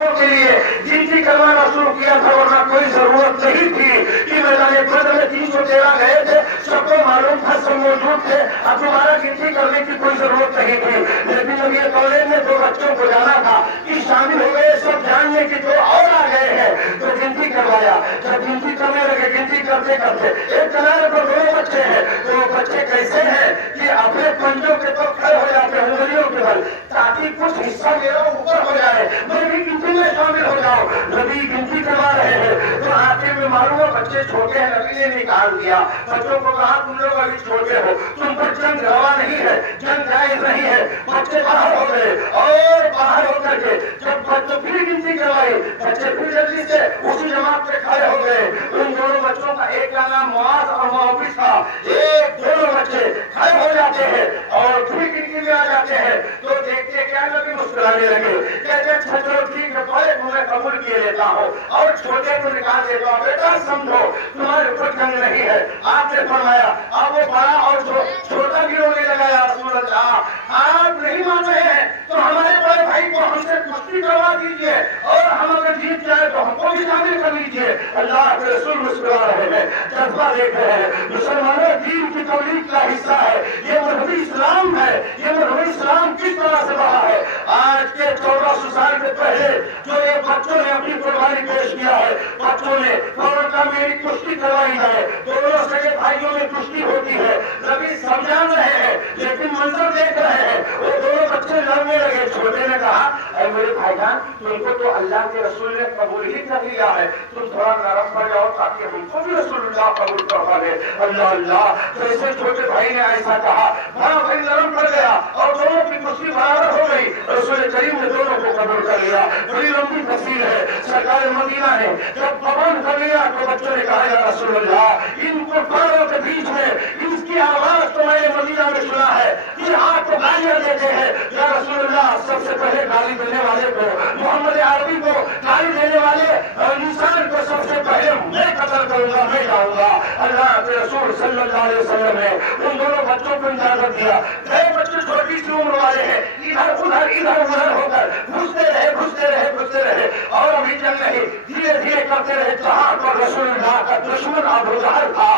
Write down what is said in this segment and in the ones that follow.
کے لیے गिनती करवाना शुरू किया था, वरना कोई जरूरत नहीं थी कि मैदान बद्र में 313 गए थे, सबको मालूम था, सब मौजूद थे, अब दोबारा गिनती करने की कोई जरूरत नहीं थी। लेकिन जब ये कॉलेज में 2 बच्चों को जाना था कि शामिल हो गए, सब जानने की तो और आ गए हैं, तो गिनती करवाया। जब गिनती करने लगे, गिनती करते करते एक किनारे पर 2 बच्चे हैं, तो बच्चे कैसे हैं कि अपने पंजों के तो खड़े हो जाते हैं उंगलियों के बल, ताकि कुछ हिस्सा मेरा ऊपर हो जाए, मैं भी गिनती में शामिल हो जाओ। नबी गिनती करवा रहे हैं, तो आखिर में मालूम है बच्चे छोटे हैं, नबी ने निकाल दिया। बच्चों को कहा तुम लोग अभी छोटे हो, तुम पर जंग रवा नहीं है, जंग जायज नहीं है। बच्चे बाहर हो गए, और बाहर होकर के जब बच्चों फिर गिनती करवाई, बच्चे फिर जल्दी से उसी जमात पे खड़े हो गए। उन दोनों बच्चों का एक का नाम मुआज और मुआविज था, एक दोनों बच्चे खड़े हो जाते हैं और फिर गिनती में आ जाते हैं। तो देखते क्या नबी मुस्कुराने लगे, कहते अच्छा चलो ठीक है, बड़े तुम्हें कबूल किए लेता हूँ और छोटे को निकाल देता हूँ। बेटा समझो तुम्हारे ऊपर जंग नहीं है। आपने फरमाया, अब वो बड़ा और छोटा भी रोने लगा, या रसूल अल्लाह आप नहीं मान रहे हैं तो हमारे बड़े भाई को हमसे कुश्ती करवा दीजिए, और हम अगर जीत जाए तो हमको भी शामिल कर लीजिए। अल्लाह के रसूल मुस्कुरा रहे हैं, जज्बा देख रहे हैं। मुसलमानों दीन की तबलीग का हिस्सा है, ये मजहबी इस्लाम है, ये मजहबी इस्लाम किस तरह से बढ़ा है। आज के 1400 साल के पहले जो ये बच्चों ने अपनी कुर्बानी पेश किया है, बच्चों ने फौरन का मेरी कुश्ती करवाई जाए, दोनों सगे भाइयों में कुश्ती होती है। नबी समझा रहे हैं, लेकिन मंजर देख रहे हैं। वो दोनों बच्चे लड़ने लगे। छोटे ने कहा, अरे मेरे भाईजान तुमको तो अल्लाह के रसूल ने कबूल ही कर लिया है, तुम थोड़ा नरम पड़ जाओ ताकि हमको भी रसूलुल्लाह कबूल कर पाए। अल्लाह अल्लाह, जैसे छोटे भाई ने ऐसा कहा, बड़ा भाई नरम पड़ गया और दोनों की कुश्ती बराबर हो गई। रसूल करीम ने दोनों को कबूल कर लिया। बड़ी लंबी तफसीर है। सरकार मदीना ने जब कबूल कर लिया तो बच्चों ने कहा, या रसूलुल्लाह इन कुफारों के बीच में इसकी आवाज तो मैंने मदीना में सुना है कि आपको गालियां देते हैं। या रसूलुल्लाह सबसे पहले गाली देने वाले को, मोहम्मद अरबी को गाली देने वाले इंसान को सबसे पहले मैं कत्ल करूंगा, मैं जाऊंगा। अल्लाह के रसूल सल्लल्लाहु अलैहि वसल्लम ने उन दोनों बच्चों को इजाजत दिया। कई बच्चे छोटी सी उम्र वाले हैं, इधर उधर होकर घुसते रहे और अभी जंग नहीं, धीरे धीरे करते रहे। जहां पर रसूलुल्लाह का दुश्मन अबू जहल था,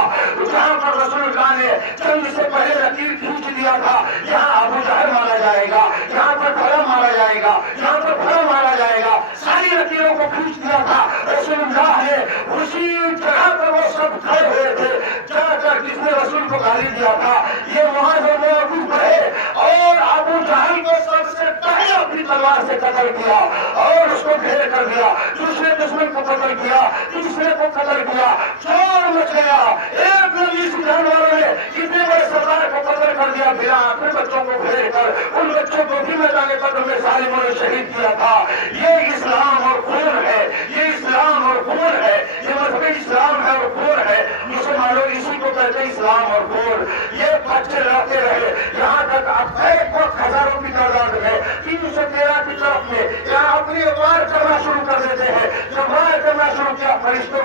जहां पर रसूलुल्लाह ने जंग से पहले लकीर खींच दिया था, यहाँ अबू जहल मारा जाएगा, यहाँ पर फला मारा जाएगा, यहाँ पर फला मारा जाएगा, सारी लकीरों को खींच दिया था। रसूलुल्लाह ने उसी जगह पर वो सब खड़े हुए थे जाकर जिसने रसूल को गाली दिया था, ये मुआज़ और मुआविज़ बढ़े और अबू जहल को सबसे पहले अपनी तलवार से कत्ल किया और उसको ढेर कर दिया। दूसरे दुश्मन को कत्ल किया, तीसरे को कत्ल किया, शोर मच गया। एक नबी जान वालों ने कितने बड़े सरदार को कत्ल कर दिया, बिना अपने बच्चों को घेर कर उन बच्चों को भी मैदान बद्र में जालिमों ने शहीद किया था। ये इस्लाम और खून है, ये इस्लाम और खून है, ये मजहबी इस्लाम है और खून है। मुसलमानों इसी को कहते हैं इस्लाम और खून। ये बच्चे लड़ते रहे, यहाँ तक अब एक वक्त हजारों की तादाद में 313 की तरफ में यहाँ अपनी वार करना शुरू कर देते हैं। जब वार करना शुरू किया, फरिश्तों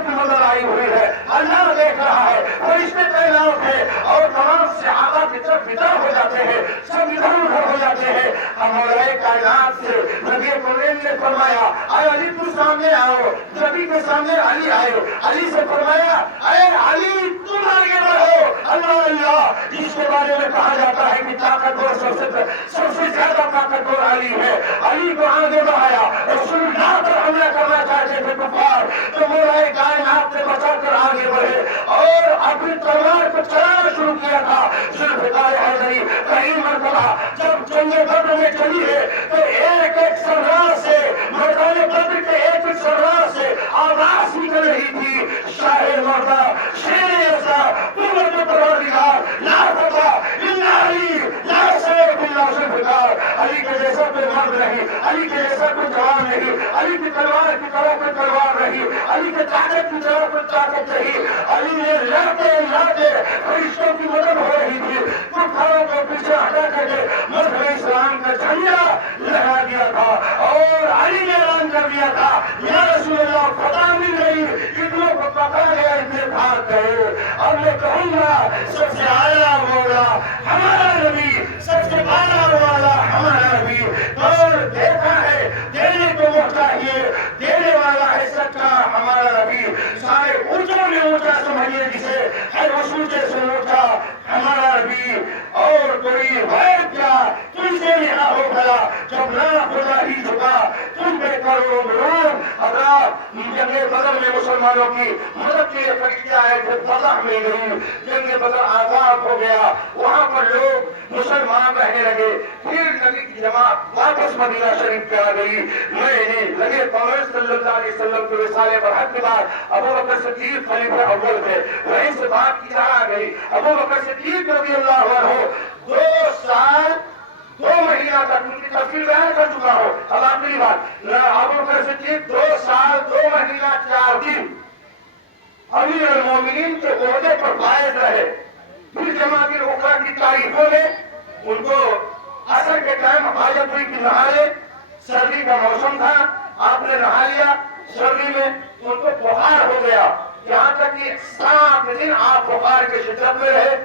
की मदद आई हुई है, अल्लाह देख रहा है, फरिश्ते तैनात है और तमाम सहाबा की तरफ विदा हो जाते हैं, सब इधर उधर हो जाते हैं। अब मौलाए कायनात से नबी करीम ने फरमाया, आए अली तुम सामने आओ। नबी के सामने अली आए, अली से फरमाया, अरे अली तुम आगे बढ़ो। अल्लाह अल्लाह, जिसके बारे में कहा जाता है कि ताकतवर सबसे ज्यादा ताकतवर अली है, अली को आगे बढ़ाया। रसूलुल्लाह पर हमला करना चाहते थे कुफार, तो मौलाए कायनात ने बचाकर आगे बढ़े और अपनी तलवार को चलाना शुरू किया था। जुल्फ़िकार हैदरी कई मरतबा जब जंग बद्र में चली है तो एक एक सरदार से, मैदान बद्र के एक एक सरदार से आवाज निकल रही थी, शाहिर मर्दा शेर ऐसा कुव्वत परवरदिगार ला फता इल्ला अली ला सैफ इल्ला जुल्फ़िकार। अली के जैसा कोई मर्द नहीं, अली के जैसा कोई जवान नहीं, अली की तलवार की तरह कोई तलवार नहीं, अली के ताकत की तरह कोई ताकत नहीं। अली ने लड़ते लड़ते फरिश्तों की मदद हो रही थी, कुफारों को पीछे हटा करके मजहब इस्लाम का झंडा लगा दिया था और अली ने ऐलान कर दिया था, या रसूलुल्लाह फतह मिल गई, इतनों को पकड़ा गया, इतने भाग गए। अब मैं कहूंगा सबसे आला मौला हमारा नबी, सबसे आला वाला हमारा नबी। और देखा है چاہیے جسے ہر وصول سے سوچا ہمارا نبی اور کوئی ہے کیا تم سے نہا ہو گیا جب نہ خدا ہی جھکا تم پہ کروڑوں مرون حضرات جنگ بدر میں مسلمانوں کی مدد کے لیے فرشتے آئے تھے فتح میں نہیں جنگ بدر آزاد ہو گیا وہاں پر لوگ مسلمان رہنے لگے پھر نبی کی جماعت واپس مدینہ شریف پہ آ گئی میں نے لگے پیغمبر صلی اللہ علیہ وسلم کے رسالے پر حق کے بعد ابو بکر صدیق خلیفہ اول تھے وہیں سے بات کی جا گئی ابو بکر صدیق رضی اللہ عنہ 2 سال 2 مہینہ تک ان کی تفصیل بیان کر چکا ہو اب آخری بات ابو بکر صدیق 2 سال 2 مہینہ 4 دن امیر المومنین کے عہدے پر فائز رہے پھر جماعت الاخرى کی تاریخوں میں ان کو عصر کے ٹائم حاجت ہوئی کہ نہا لے سردی کا موسم تھا آپ نے نہا لیا سردی میں ان کو بخار ہو گیا یہاں تک کہ 7 دن آپ بخار کے شدت میں رہے